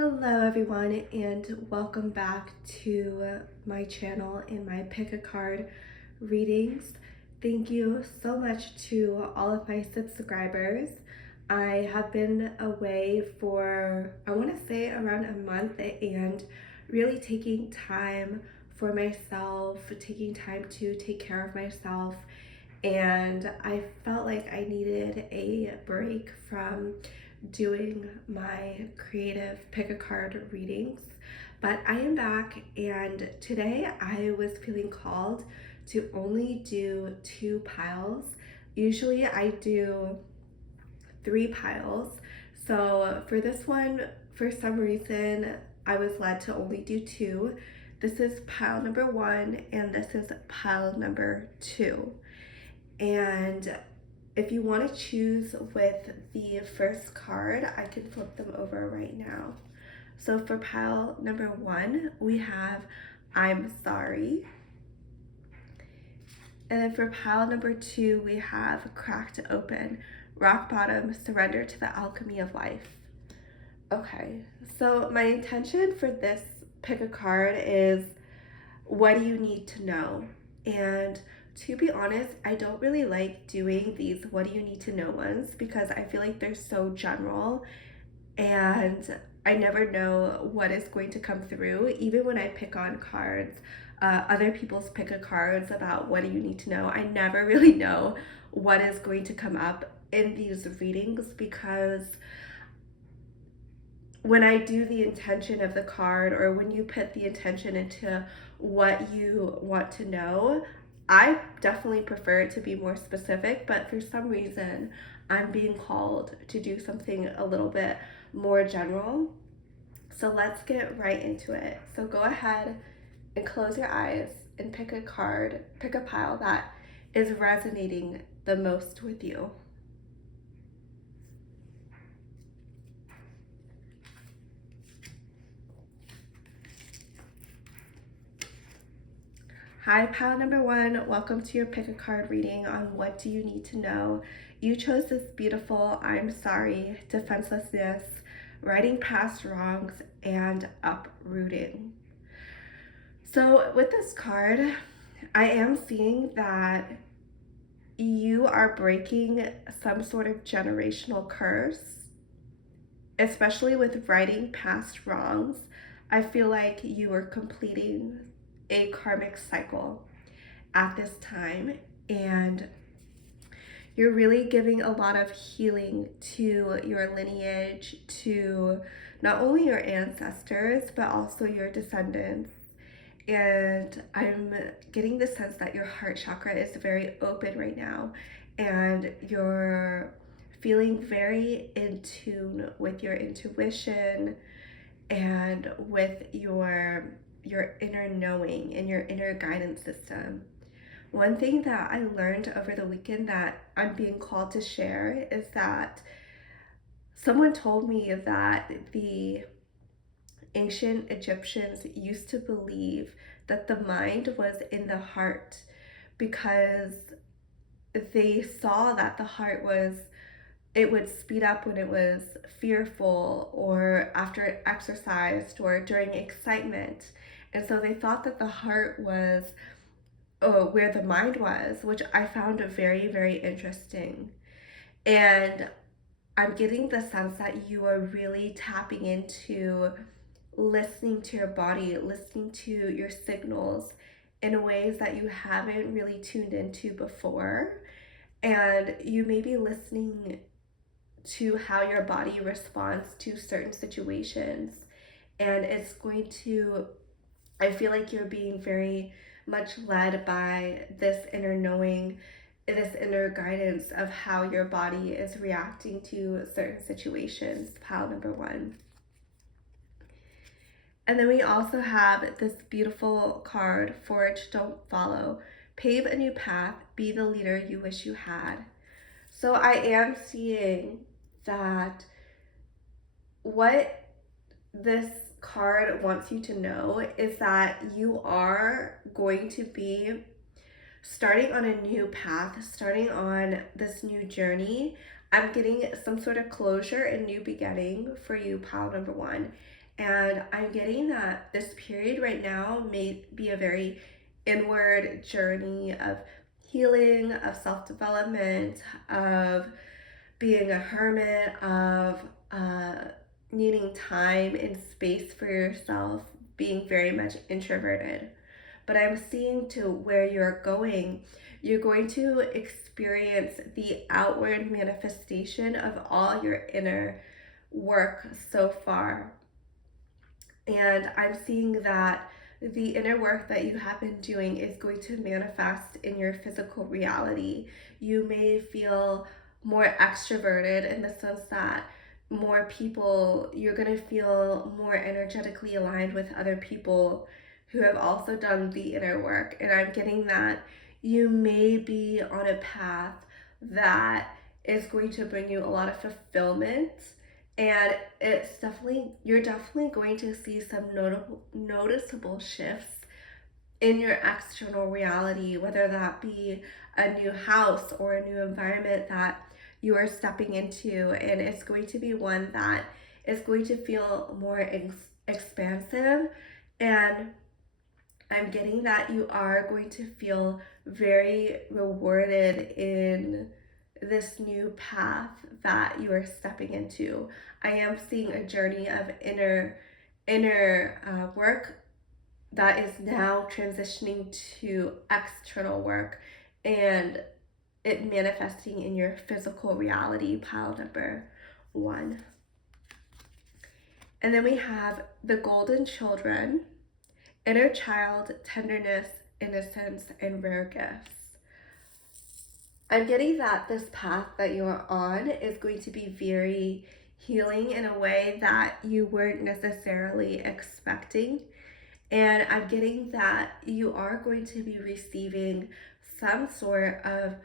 Hello everyone, and welcome back to my channel and my pick a card readings. Thank you so much to all of my subscribers. I have been away for, I want to say, around a month, and really taking time for myself, taking time to take care of myself, and I felt like I needed a break from doing my creative pick a card readings. But I am back, and today I was feeling called to only do 2 piles. Usually I do 3 piles. So for this one, for some reason, I was led to only do 2. This is pile number 1, and this is pile number 2. And if you want to choose with the first card, I can flip them over right now. So for pile number 1, we have I'm sorry. And then for pile number 2, we have cracked open, rock bottom, surrender to the alchemy of life. Okay, so my intention for this pick a card is, what do you need to know? And to be honest, I don't really like doing these what do you need to know ones because I feel like they're so general and I never know what is going to come through. Even when I pick on cards, other people's pick a cards about what do you need to know, I never really know what is going to come up in these readings because when I do the intention of the card, or when you put the intention into what you want to know, I definitely prefer it to be more specific, but for some reason, I'm being called to do something a little bit more general. So let's get right into it. So go ahead and close your eyes and pick a card, pick a pile that is resonating the most with you. Hi, pile number 1. Welcome to your pick a card reading on what do you need to know. You chose this beautiful I'm sorry, defenselessness, righting past wrongs, and uprooting. So with this card, I am seeing that you are breaking some sort of generational curse, especially with righting past wrongs. I feel like you are completing a karmic cycle at this time, and you're really giving a lot of healing to your lineage, to not only your ancestors but also your descendants. And I'm getting the sense that your heart chakra is very open right now, and you're feeling very in tune with your intuition and with your inner knowing and your inner guidance system. One thing that I learned over the weekend that I'm being called to share is that someone told me that the ancient Egyptians used to believe that the mind was in the heart because they saw that the heart was, it would speed up when it was fearful or after it exercised or during excitement. And so they thought that the heart was where the mind was, which I found very, very interesting. And I'm getting the sense that you are really tapping into listening to your body, listening to your signals in ways that you haven't really tuned into before. And you may be listening to how your body responds to certain situations. And it's going to, I feel like you're being very much led by this inner knowing, this inner guidance of how your body is reacting to certain situations, pile number 1. And then we also have this beautiful card, Forge, Don't Follow. Pave a new path, be the leader you wish you had. So I am seeing that what this card wants you to know is that you are going to be starting on a new path, starting on this new journey. I'm getting some sort of closure and new beginning for you, pile number 1. And I'm getting that this period right now may be a very inward journey of healing, of self development, of being a hermit, of uh, needing time and space for yourself, being very much introverted. But I'm seeing to where you're going to experience the outward manifestation of all your inner work so far. And I'm seeing that the inner work that you have been doing is going to manifest in your physical reality. You may feel more extroverted in the sense that more people, you're going to feel more energetically aligned with other people who have also done the inner work. And I'm getting that you may be on a path that is going to bring you a lot of fulfillment, and you're definitely going to see some noticeable shifts in your external reality, whether that be a new house or a new environment that you are stepping into. And it's going to be one that is going to feel more expansive. And I'm getting that you are going to feel very rewarded in this new path that you are stepping into. I am seeing a journey of inner work that is now transitioning to external work, and it manifesting in your physical reality, pile number 1. And then we have the golden children, inner child, tenderness, innocence, and rare gifts. I'm getting that this path that you're on is going to be very healing in a way that you weren't necessarily expecting. And I'm getting that you are going to be receiving some sort of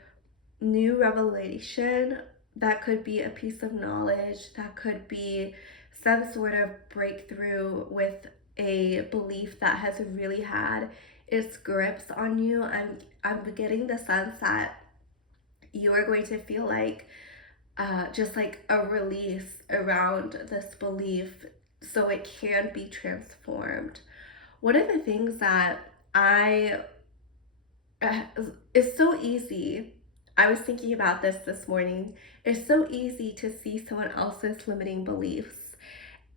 new revelation. That could be a piece of knowledge, that could be some sort of breakthrough with a belief that has really had its grips on you. I'm getting the sense that you are going to feel like just like a release around this belief so it can be transformed. One of the things that I is so easy, I was thinking about this morning, it's so easy to see someone else's limiting beliefs.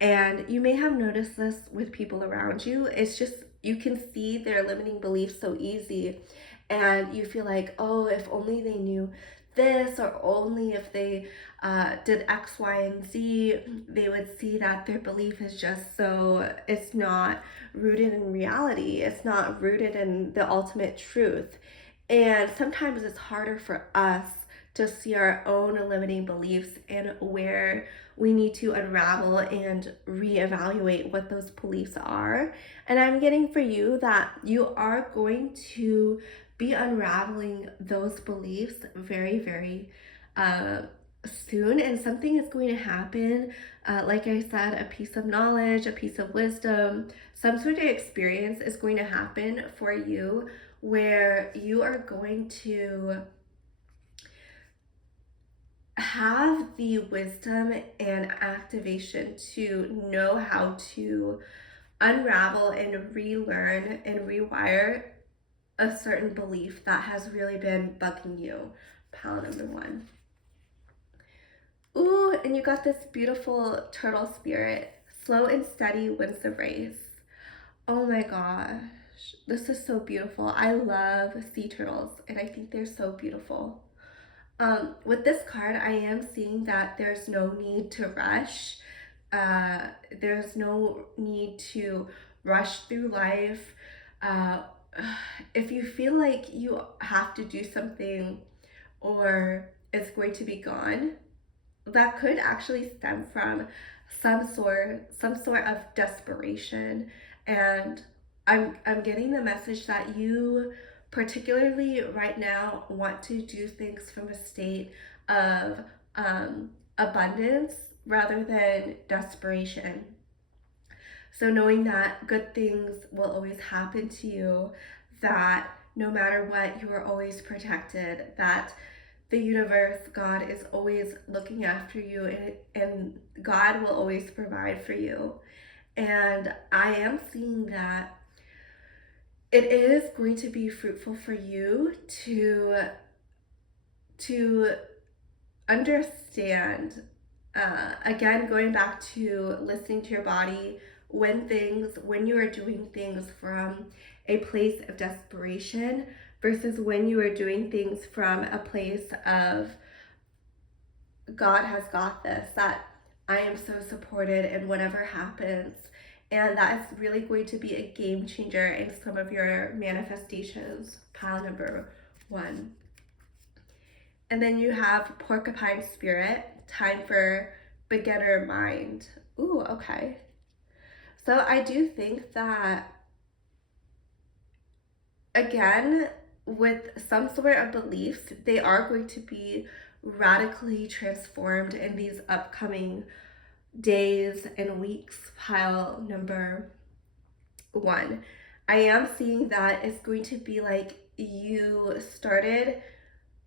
And you may have noticed this with people around you. It's just you can see their limiting beliefs so easy. And you feel like, oh, if only they knew this, or only if they did X, Y, and Z, they would see that their belief is just so, it's not rooted in reality. It's not rooted in the ultimate truth. And sometimes it's harder for us to see our own limiting beliefs and where we need to unravel and reevaluate what those beliefs are. And I'm getting for you that you are going to be unraveling those beliefs very, very soon. And something is going to happen. Like I said, a piece of knowledge, a piece of wisdom, some sort of experience is going to happen for you where you are going to have the wisdom and activation to know how to unravel and relearn and rewire a certain belief that has really been bugging you. Pile number 1. Ooh, and you got this beautiful turtle spirit. Slow and steady wins the race. Oh my gosh, this is so beautiful. I love sea turtles and I think they're so beautiful. With this card, I am seeing that there's no need to rush. There's no need to rush through life. Uh, if you feel like you have to do something or it's going to be gone, that could actually stem from some sort of desperation. And I'm getting the message that you particularly right now want to do things from a state of abundance rather than desperation. So knowing that good things will always happen to you, that no matter what, you are always protected, that the universe, God is always looking after you, and God will always provide for you. And I am seeing that it is going to be fruitful for you to understand, again, going back to listening to your body, when you are doing things from a place of desperation versus when you are doing things from a place of God has got this, that I am so supported in whatever happens. And that is really going to be a game changer in some of your manifestations. Pile number one. And then you have porcupine spirit, time for beginner mind. Ooh, okay. So I do think that, again, with some sort of beliefs, they are going to be radically transformed in these upcoming days and weeks. Pile number one. I am seeing that it's going to be like you started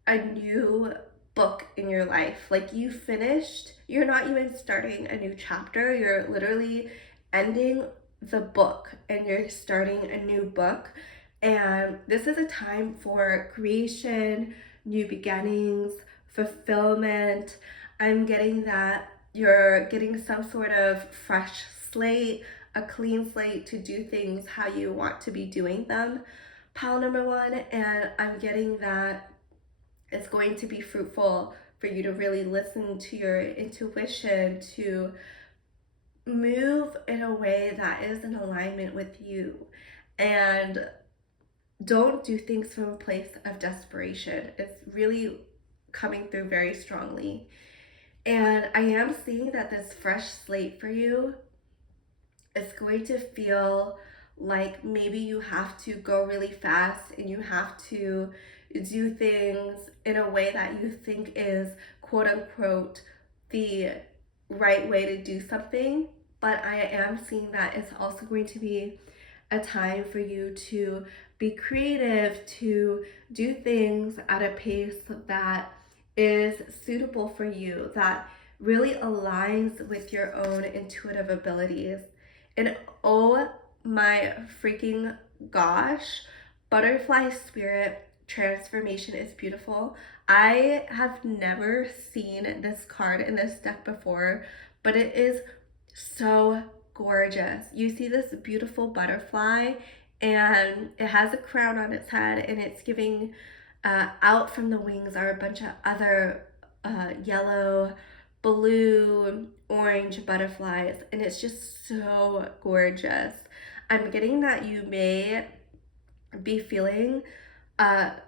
a new book in your life. Like you finished, you're not even starting a new chapter, you're literally ending the book and you're starting a new book. And this is a time for creation, new beginnings, fulfillment. I'm getting that you're getting some sort of fresh slate, a clean slate to do things how you want to be doing them. Pile number one. And I'm getting that it's going to be fruitful for you to really listen to your intuition, to move in a way that is in alignment with you. And don't do things from a place of desperation. It's really coming through very strongly. And I am seeing that this fresh slate for you is going to feel like maybe you have to go really fast and you have to do things in a way that you think is quote unquote the right way to do something. But I am seeing that it's also going to be a time for you to be creative, to do things at a pace that is suitable for you, that really aligns with your own intuitive abilities. And oh my freaking gosh, butterfly spirit transformation is beautiful. I have never seen this card in this deck before, but it is so gorgeous. You see this beautiful butterfly and it has a crown on its head, and it's giving out from the wings are a bunch of other yellow, blue, orange butterflies, and it's just so gorgeous. I'm getting that you may be feeling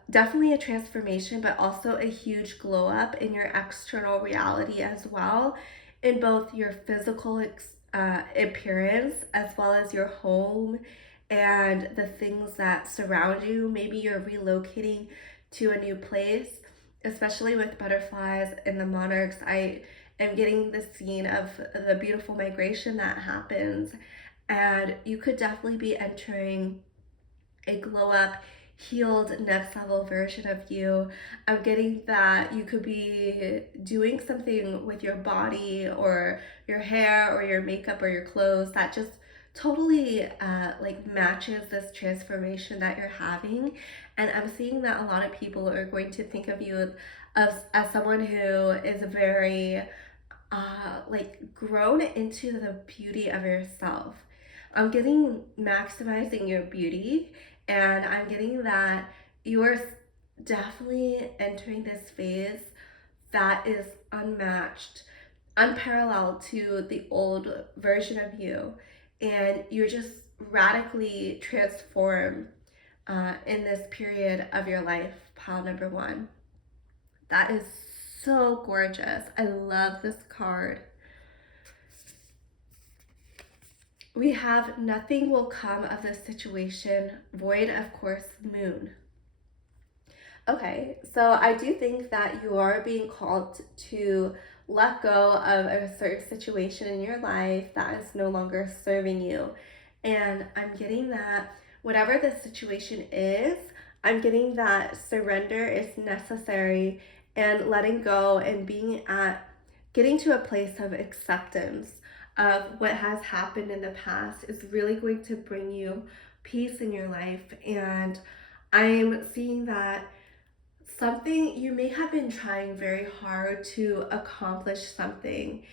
definitely a transformation, but also a huge glow up in your external reality as well, in both your physical appearance as well as your home and the things that surround you. Maybe you're relocating to a new place, especially with butterflies and the monarchs. I am getting the scene of the beautiful migration that happens, and you could definitely be entering a glow up, healed, next level version of you. I'm getting that you could be doing something with your body or your hair or your makeup or your clothes that just totally like matches this transformation that you're having. And I'm seeing that a lot of people are going to think of you as someone who is very like grown into the beauty of yourself. I'm getting maximizing your beauty, and I'm getting that you're definitely entering this phase that is unmatched, unparalleled to the old version of you, and you're just radically transformed in this period of your life. Pile number one. That is so gorgeous. I love this card. We have nothing will come of this situation, void of course, moon. Okay, so I do think that you are being called to let go of a certain situation in your life that is no longer serving you. And I'm getting that whatever the situation is, I'm getting that surrender is necessary, and letting go and being at getting to a place of acceptance of what has happened in the past is really going to bring you peace in your life. And I'm seeing that something you may have been trying very hard to accomplish something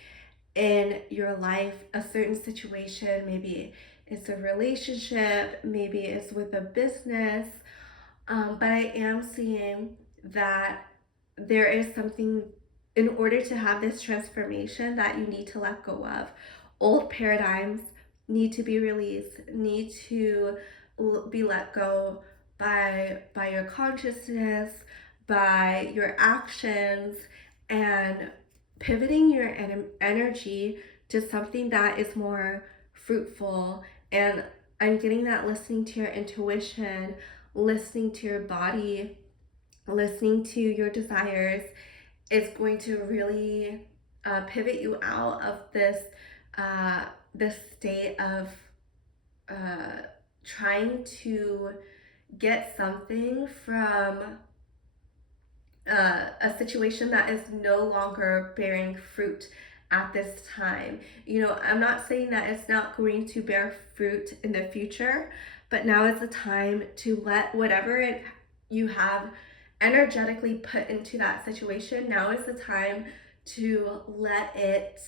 in your life, a certain situation, maybe it's a relationship, maybe it's with a business, but I am seeing that there is something in order to have this transformation that you need to let go of. Old paradigms need to be released, need to be let go by your consciousness, by your actions, and pivoting your energy to something that is more fruitful. And I'm getting that listening to your intuition, listening to your body, listening to your desires is going to really pivot you out of uh, this state of uh, trying to get something from a situation that is no longer bearing fruit at this time. You know, I'm not saying that it's not going to bear fruit in the future, but now is the time to let whatever you have energetically put into that situation, now is the time to let it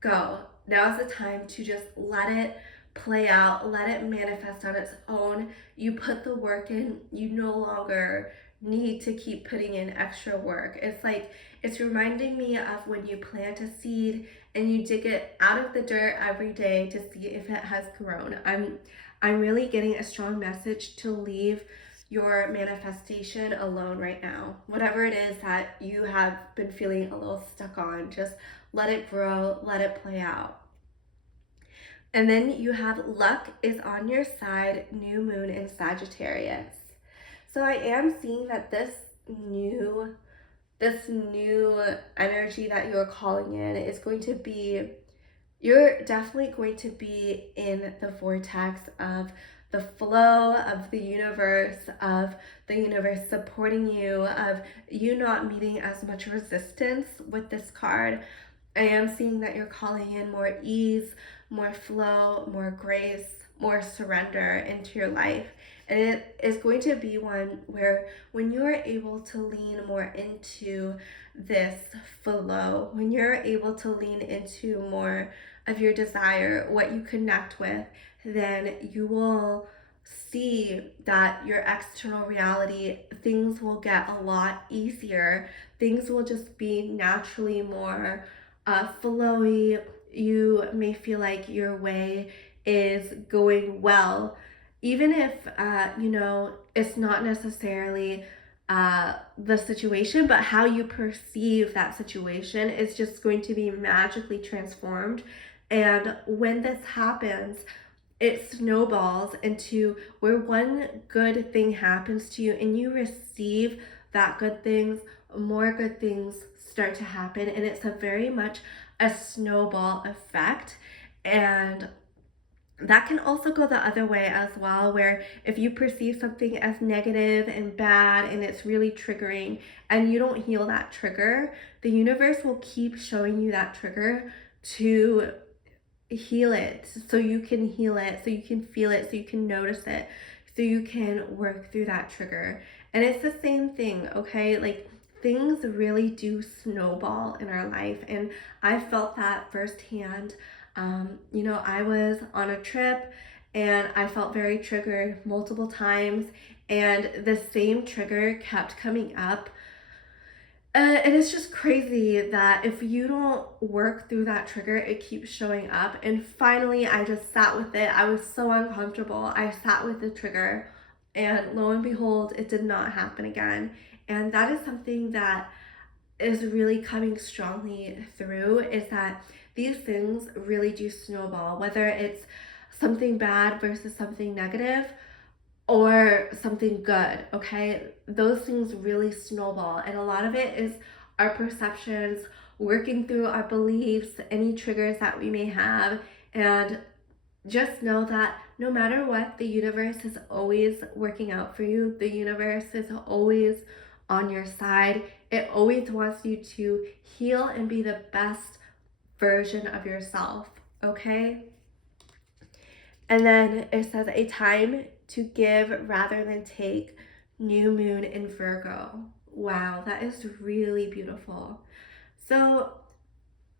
go. Now is the time to just let it play out, let it manifest on its own. You put the work in, you no longer need to keep putting in extra work. It's reminding me of when you plant a seed and you dig it out of the dirt every day to see if it has grown. I'm really getting a strong message to leave your manifestation alone right now. Whatever it is that you have been feeling a little stuck on, just let it grow, let it play out. And then you have luck is on your side, new moon in Sagittarius. So I am seeing that this new energy that you're calling in is going to be, you're definitely going to be in the vortex of the flow of the universe, of the universe supporting you, of you not meeting as much resistance with this card. I am seeing that you're calling in more ease, more flow, more grace, more surrender into your life. And it is going to be one where when you're able to lean more into this flow, when you're able to lean into more of your desire, what you connect with, then you will see that your external reality, things will get a lot easier. Things will just be naturally more flowy. You may feel like your way is going well, even if it's not necessarily the situation, but how you perceive that situation is just going to be magically transformed. And when this happens, it snowballs into where one good thing happens to you and you receive that good things, more good things start to happen, and it's a very much a snowball effect. And that can also go the other way as well, where if you perceive something as negative and bad and it's really triggering and you don't heal that trigger, the universe will keep showing you that trigger to heal it, so you can heal it, so you can feel it, so you can notice it, so you can work through that trigger. And it's the same thing, okay? Like, things really do snowball in our life, and I felt that firsthand. I was on a trip and I felt very triggered multiple times, and the same trigger kept coming up. And it's just crazy that if you don't work through that trigger, it keeps showing up. And finally, I just sat with it. I was so uncomfortable. I sat with the trigger, and lo and behold, it did not happen again. And that is something that is really coming strongly through, is that these things really do snowball, whether it's something bad versus something negative or something good, okay? Those things really snowball, and a lot of it is our perceptions, working through our beliefs, any triggers that we may have. And just know that no matter what, the universe is always working out for you. The universe is always on your side. It always wants you to heal and be the best version of yourself, okay? And then it says a time to give rather than take, new moon in Virgo. Wow, that is really beautiful. So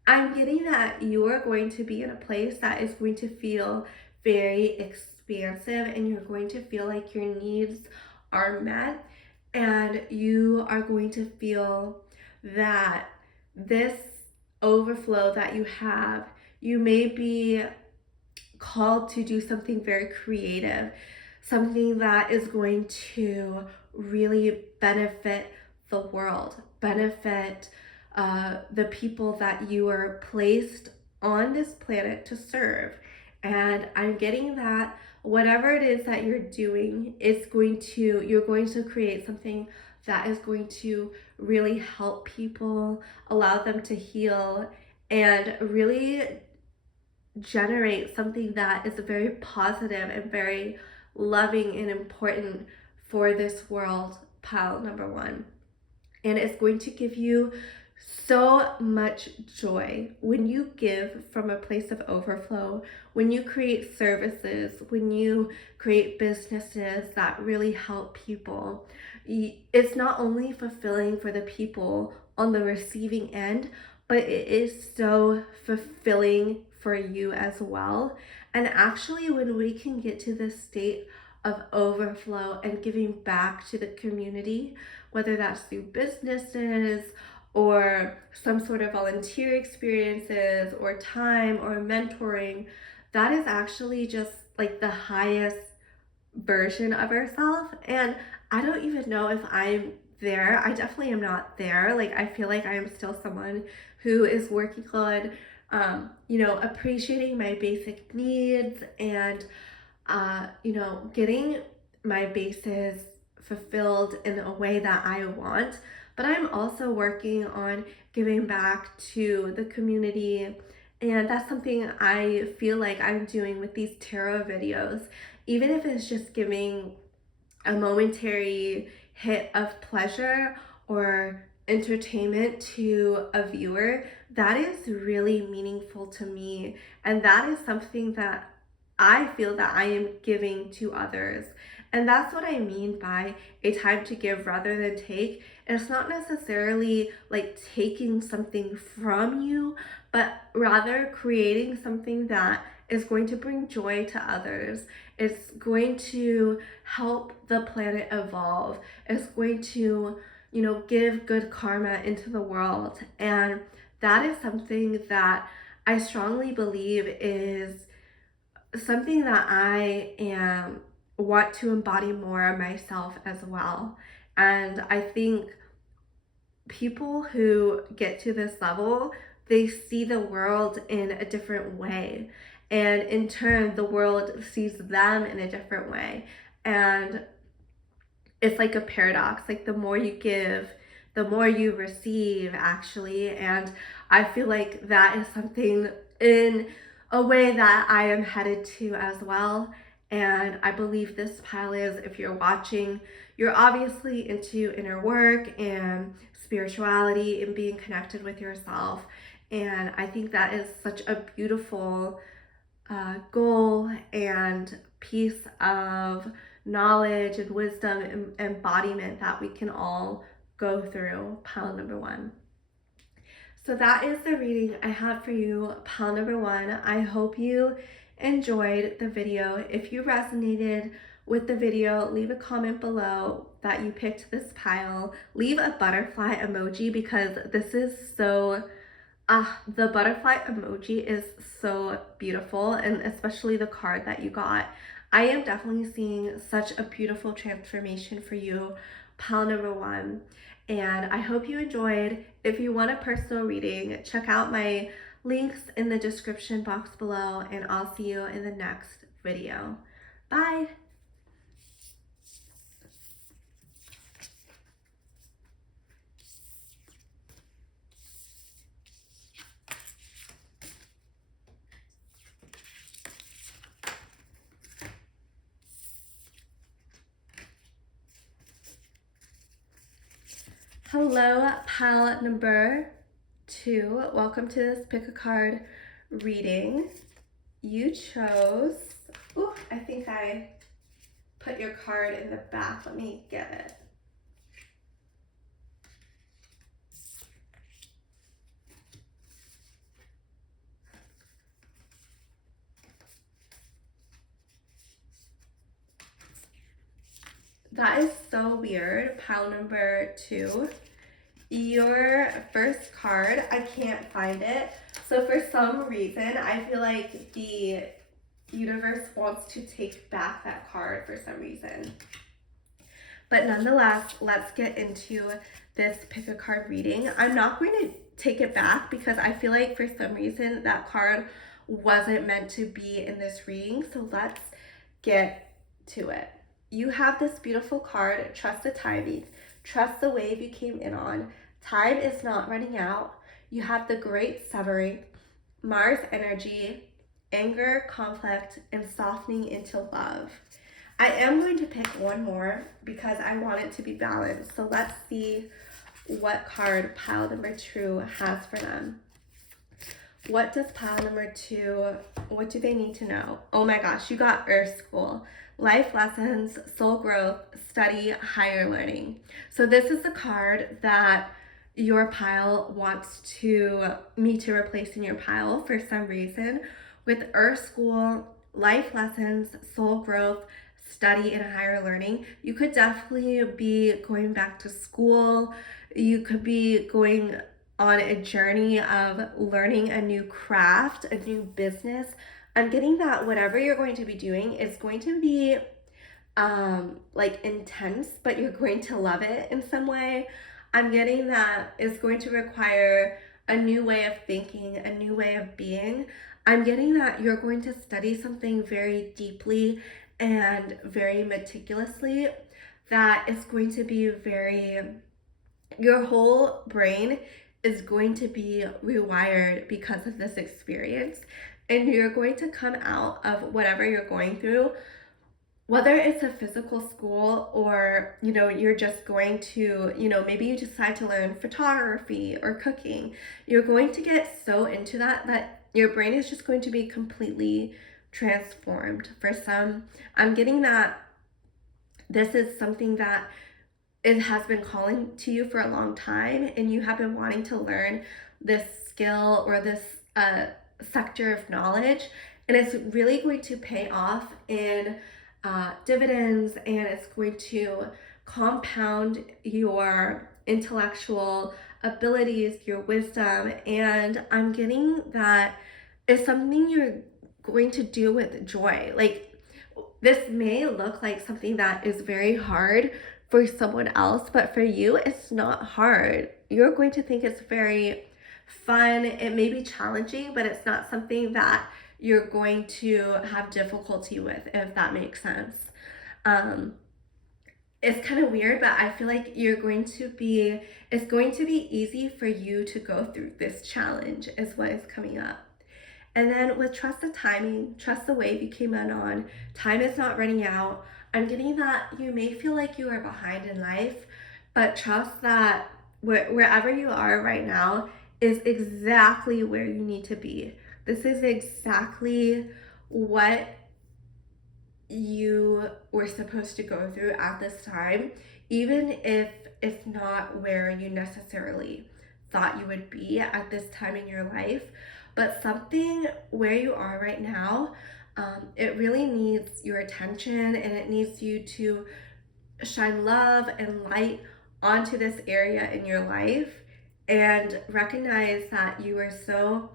I'm getting that you are going to be in a place that is going to feel very expansive, and you're going to feel like your needs are met, and you are going to feel that this overflow that you have, you may be called to do something very creative, something that is going to really benefit the world, benefit the people that you are placed on this planet to serve. And I'm getting that whatever it is that you're doing, you're going to create something that is going to really help people, allow them to heal, and really generate something that is very positive and very loving and important for this world, pile number one. And it's going to give you so much joy when you give from a place of overflow, when you create services, when you create businesses that really help people. It's not only fulfilling for the people on the receiving end, but it is so fulfilling for you as well. And actually, when we can get to this state of overflow and giving back to the community, whether that's through businesses or some sort of volunteer experiences or time or mentoring, that is actually just like the highest version of ourselves. And I don't even know if I'm there. I definitely am not there. Like, I feel like I am still someone who is working on, appreciating my basic needs and, getting my bases fulfilled in a way that I want. But I'm also working on giving back to the community. And that's something I feel like I'm doing with these tarot videos. Even if it's just giving a momentary hit of pleasure or entertainment to a viewer, that is really meaningful to me. And that is something that I feel that I am giving to others. And that's what I mean by a time to give rather than take. It's not necessarily like taking something from you, but rather creating something that is going to bring joy to others. It's going to help the planet evolve. It's going to, give good karma into the world. And that is something that I strongly believe is something that I am want to embody more myself as well. And I think people who get to this level, they see the world in a different way. And in turn, the world sees them in a different way. And it's like a paradox. Like, the more you give, the more you receive, actually. And I feel like that is something in a way that I am headed to as well. And I believe this pile is, if you're watching, you're obviously into inner work and spirituality and being connected with yourself. And I think that is such a beautiful goal and piece of knowledge and wisdom and embodiment that we can all go through, pile number one. So that is the reading I have for you, pile number one. I hope you enjoyed the video. If you resonated with the video, leave a comment below that you picked this pile. Leave a butterfly emoji, because this is so the butterfly emoji is so beautiful, and especially the card that you got. I am definitely seeing such a beautiful transformation for you, pile number one. And I hope you enjoyed. If you want a personal reading, check out my links in the description box below, and I'll see you in the next video. Bye. Hello, pile number two. Welcome to this pick a card reading. you chose, ooh, I think I put your card in the back. Let me get it. That is so weird. Pile number 2. Your first card, I can't find it. So for some reason, I feel like the universe wants to take back that card for some reason. But nonetheless, let's get into this pick a card reading. I'm not going to take it back because I feel like for some reason that card wasn't meant to be in this reading. So let's get to it. You have this beautiful card, trust the timing, trust the wave you came in on. Time is not running out. You have the great severing, Mars energy, anger, conflict, and softening into love. I am going to pick one more because I want it to be balanced. So let's see what card pile number 2 has for them. What does pile number 2, what do they need to know? Oh my gosh, you got Earth School. Life lessons, soul growth, study, higher learning. So this is the card that your pile wants me to replace in your pile for some reason. With Earth School, life lessons, soul growth, study, and higher learning, you could definitely be going back to school. You could be going on a journey of learning a new craft, a new business. I'm getting that whatever you're going to be doing is going to be like intense, but you're going to love it in some way. I'm getting that it's going to require a new way of thinking, a new way of being. I'm getting that you're going to study something very deeply and very meticulously that is going to be your whole brain is going to be rewired because of this experience. And you're going to come out of whatever you're going through, whether it's a physical school or, you're just going to, maybe you decide to learn photography or cooking. You're going to get so into that your brain is just going to be completely transformed. For some, I'm getting that this is something that it has been calling to you for a long time, and you have been wanting to learn this skill or this sector of knowledge, and it's really going to pay off in dividends, and it's going to compound your intellectual abilities, your wisdom. And I'm getting that it's something you're going to do with joy. Like, this may look like something that is very hard for someone else, but for you, it's not hard. You're going to think it's very fun. It may be challenging, but it's not something that you're going to have difficulty with, if that makes sense. It's kind of weird, but I feel like it's going to be easy for you to go through this challenge is what is coming up. And then with trust the timing, trust the wave you came in on, time is not running out. I'm getting that you may feel like you are behind in life, but trust that wherever you are right now is exactly where you need to be. This is exactly what you were supposed to go through at this time, even if it's not where you necessarily thought you would be at this time in your life. But something where you are right now, it really needs your attention, and it needs you to shine love and light onto this area in your life and recognize that you are so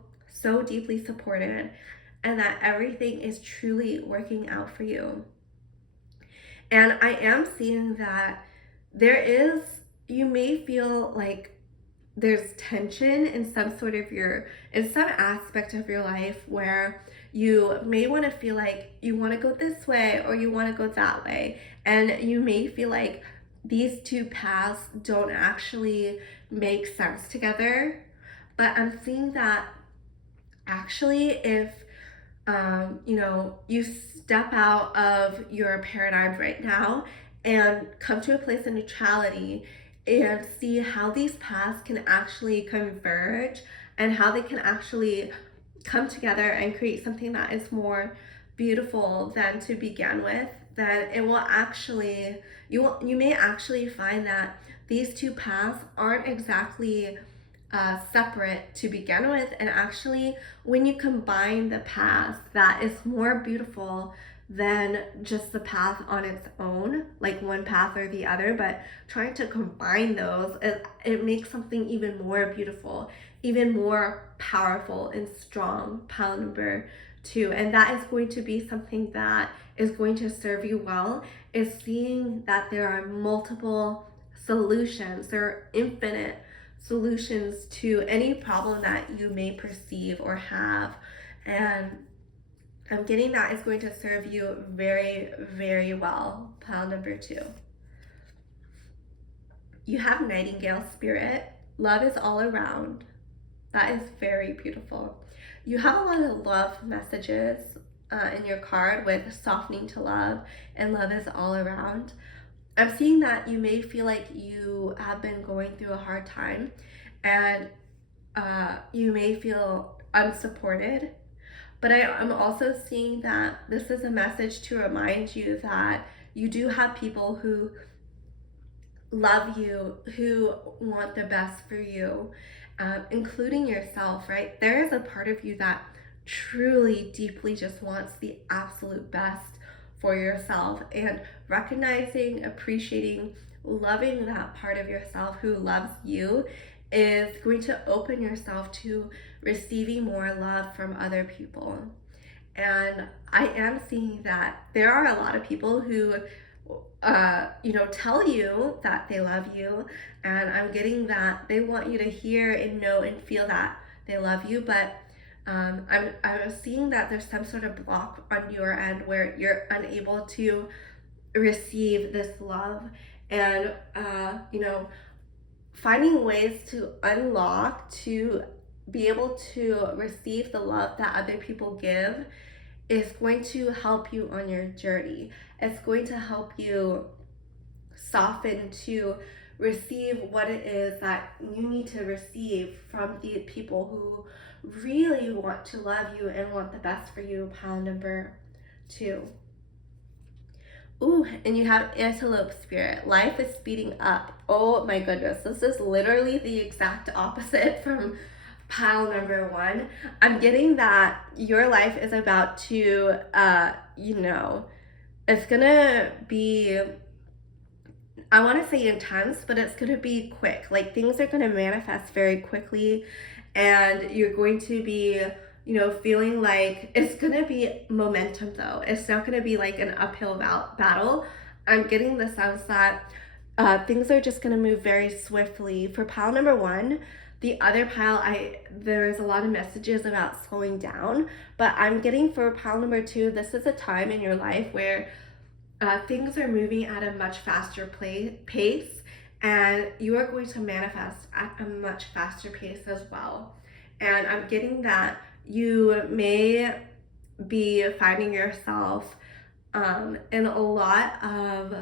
deeply supported and that everything is truly working out for you. And I am seeing that you may feel like there's tension in some aspect of your life where you may want to feel like you want to go this way or you want to go that way. And you may feel like these two paths don't actually make sense together. But I'm seeing that actually if you step out of your paradigm right now and come to a place of neutrality and see how these paths can actually converge and how they can actually come together and create something that is more beautiful than to begin with, then it will actually, you may actually find that these two paths aren't exactly separate to begin with, and actually when you combine the paths, that is more beautiful than just the path on its own, like one path or the other. But trying to combine those, it makes something even more beautiful, even more powerful and strong. Pile number 2, and that is going to be something that is going to serve you well, is seeing that there are multiple solutions, there are infinite solutions to any problem that you may perceive or have. And I'm getting that is going to serve you very, very well. Pile number 2. You have Nightingale spirit. Love is all around. That is very beautiful. You have a lot of love messages in your card with softening to love and love is all around. I'm seeing that you may feel like you have been going through a hard time, and you may feel unsupported. But I'm also seeing that this is a message to remind you that you do have people who love you, who want the best for you, including yourself, right? There is a part of you that truly, deeply just wants the absolute best for yourself, and recognizing, appreciating, loving that part of yourself who loves you is going to open yourself to receiving more love from other people. And I am seeing that there are a lot of people who tell you that they love you, and I'm getting that they want you to hear and know and feel that they love you. But I'm seeing that there's some sort of block on your end where you're unable to receive this love, and finding ways to unlock to be able to receive the love that other people give is going to help you on your journey. It's going to help you soften to receive what it is that you need to receive from the people who really want to love you and want the best for you. Pile number 2. Ooh, and you have antelope spirit. Life is speeding up. Oh my goodness, this is literally the exact opposite from pile number 1. I'm getting that your life is about to, it's gonna be, I want to say intense, but it's gonna be quick. Like, things are gonna manifest very quickly, and you're going to be feeling like it's gonna be momentum though. It's not gonna be like an uphill battle. I'm getting the sense that things are just gonna move very swiftly. For pile number 1, the other pile, there's a lot of messages about slowing down, but I'm getting for pile number 2, this is a time in your life where things are moving at a much faster pace, and you are going to manifest at a much faster pace as well. And I'm getting that you may be finding yourself in a lot of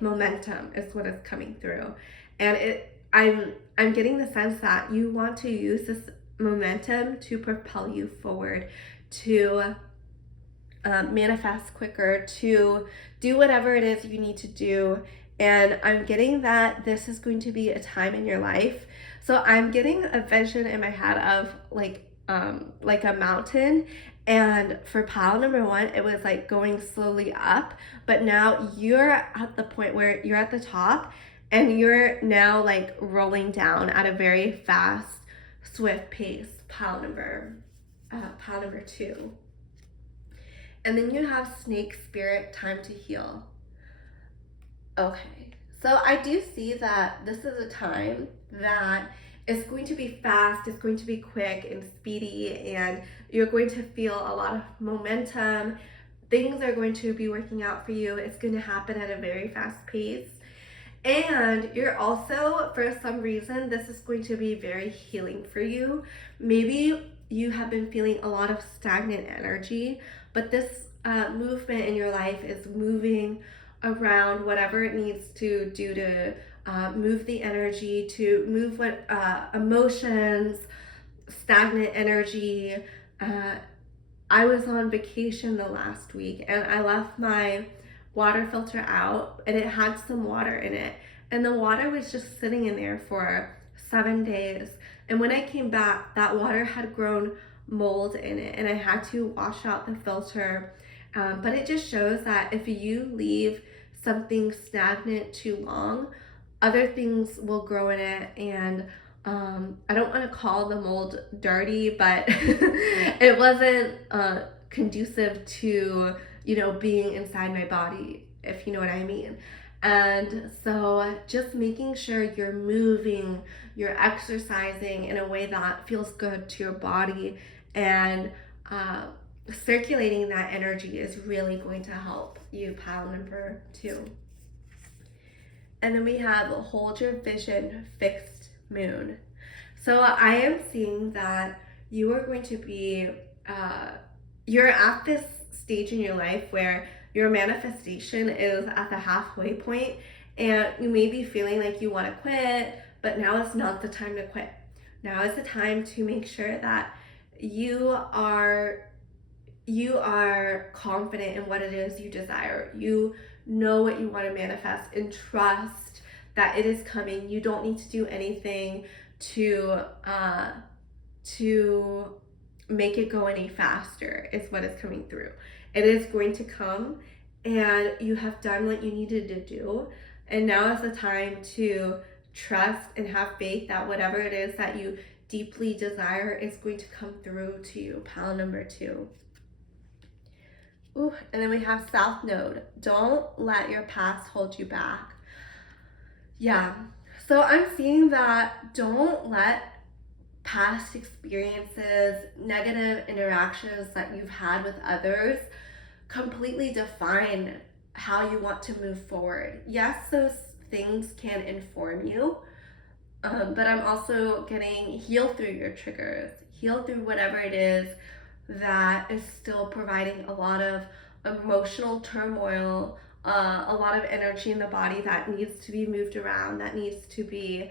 momentum is what is coming through. And I'm getting the sense that you want to use this momentum to propel you forward, to manifest quicker, to do whatever it is you need to do. And I'm getting that this is going to be a time in your life. So I'm getting a vision in my head of like a mountain. And for pile number 1, it was like going slowly up, but now you're at the point where you're at the top, and you're now like rolling down at a very fast, swift pace. Pile number 2. And then you have snake spirit, time to heal. Okay, so I do see that this is a time that is going to be fast, it's going to be quick and speedy, and you're going to feel a lot of momentum. Things are going to be working out for you. It's going to happen at a very fast pace. And you're also, for some reason, this is going to be very healing for you. Maybe you have been feeling a lot of stagnant energy, but this movement in your life is moving around whatever it needs to do to move the energy, to move what emotions, stagnant energy. Uh, I was on vacation the last week and I left my water filter out and it had some water in it. And the water was just sitting in there for 7 days. And when I came back, that water had grown mold in it and I had to wash out the filter. But it just shows that if you leave something stagnant too long, other things will grow in it. And I don't want to call the mold dirty, but it wasn't conducive to, being inside my body, if you know what I mean. And so just making sure you're moving, you're exercising in a way that feels good to your body, and circulating that energy is really going to help you, pile number 2. And then we have hold your vision, fixed moon. So I am seeing that you are going to be, you're at this stage in your life where your manifestation is at the halfway point, and you may be feeling like you want to quit, but now is not the time to quit. Now is the time to make sure that you are confident in what it is you desire. You know what you want to manifest and trust that it is coming. You don't need to do anything to make it go any faster, is what is coming through. It is going to come, and you have done what you needed to do, and now is the time to trust and have faith that whatever it is that you deeply desire is going to come through to you, pile number 2. Ooh, and then we have South Node. Don't let your past hold you back. Yeah, so I'm seeing that don't let past experiences, negative interactions that you've had with others completely define how you want to move forward. Yes, those things can inform you, but I'm also getting heal through your triggers, heal through whatever it is that is still providing a lot of emotional turmoil, a lot of energy in the body that needs to be moved around, that needs to be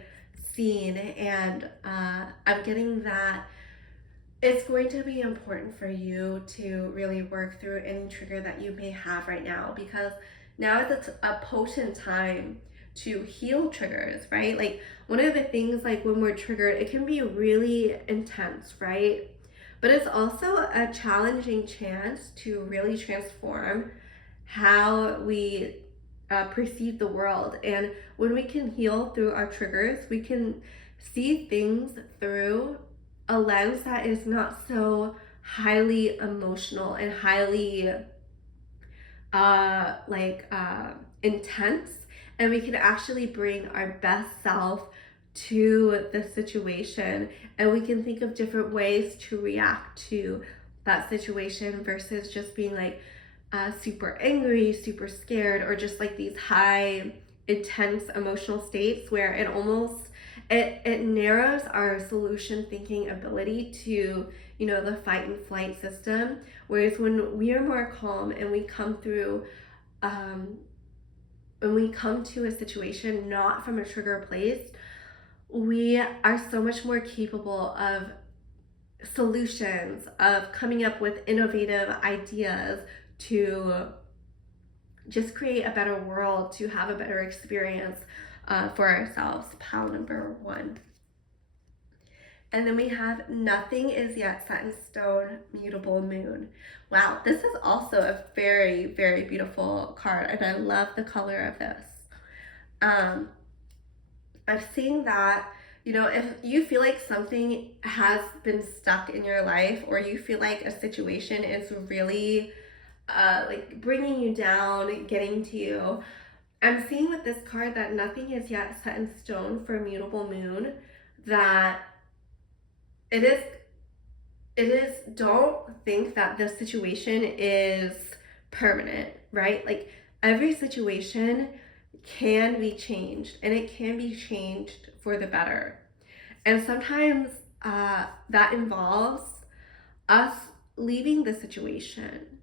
seen. And I'm getting that it's going to be important for you to really work through any trigger that you may have right now, because now is a potent time to heal triggers, right? Like, one of the things, like, when we're triggered, it can be really intense, right? But it's also a challenging chance to really transform how we perceive the world. And when we can heal through our triggers, we can see things through a lens that is not so highly emotional and highly intense. And we can actually bring our best self to the situation, and we can think of different ways to react to that situation versus just being like super angry, super scared, or just like these high intense emotional states where it narrows our solution thinking ability to, the fight and flight system. Whereas when we are more calm and we come through when we come to a situation not from a trigger place, we are so much more capable of solutions, of coming up with innovative ideas to just create a better world, to have a better experience for ourselves, pile number 1. And then we have nothing is yet set in stone, mutable moon. Wow, this is also a very, very beautiful card, and I love the color of this. I've seen that, if you feel like something has been stuck in your life, or you feel like a situation is really like bringing you down, getting to you, I'm seeing with this card that nothing is yet set in stone for mutable moon, that it is, don't think that the situation is permanent, right? Like, every situation can be changed, and it can be changed for the better. And sometimes that involves us leaving the situation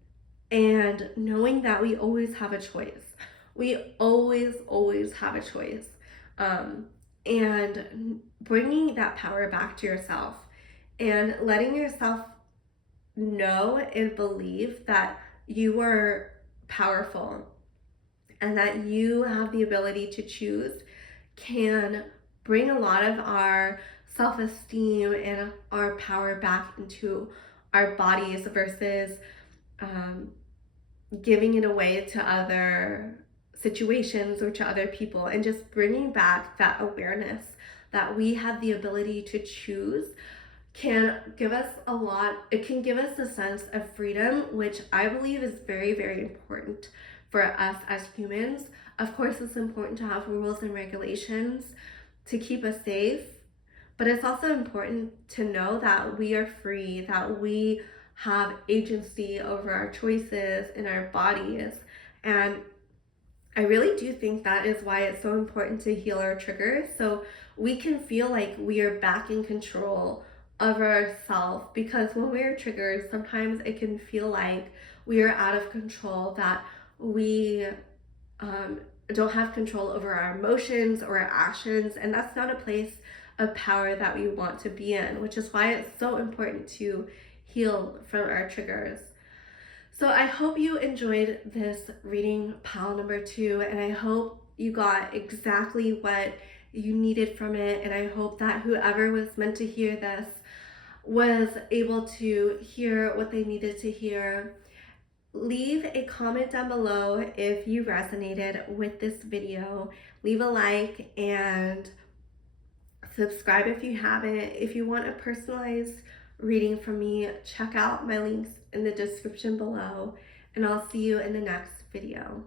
and knowing that we always have a choice. We always have a choice. And bringing that power back to yourself and letting yourself know and believe that you are powerful and that you have the ability to choose can bring a lot of our self esteem and our power back into our bodies versus um, giving it away to other situations or to other people, and just bringing back that awareness that we have the ability to choose can give us a lot. It can give us a sense of freedom, which I believe is very, very important for us as humans. Of course, it's important to have rules and regulations to keep us safe, but it's also important to know that we are free, that we have agency over our choices in our bodies. And I really do think that is why it's so important to heal our triggers so we can feel like we are back in control of ourselves. Because when we're triggered, sometimes it can feel like we are out of control, that we um, don't have control over our emotions or our actions, and that's not a place of power that we want to be in, which is why it's so important to heal from our triggers. So I hope you enjoyed this reading, pile number 2, and I hope you got exactly what you needed from it, and I hope that whoever was meant to hear this was able to hear what they needed to hear. Leave a comment down below if you resonated with this video. Leave a like and subscribe if you haven't. If you want a personalized reading from me, check out my links in the description below, and I'll see you in the next video.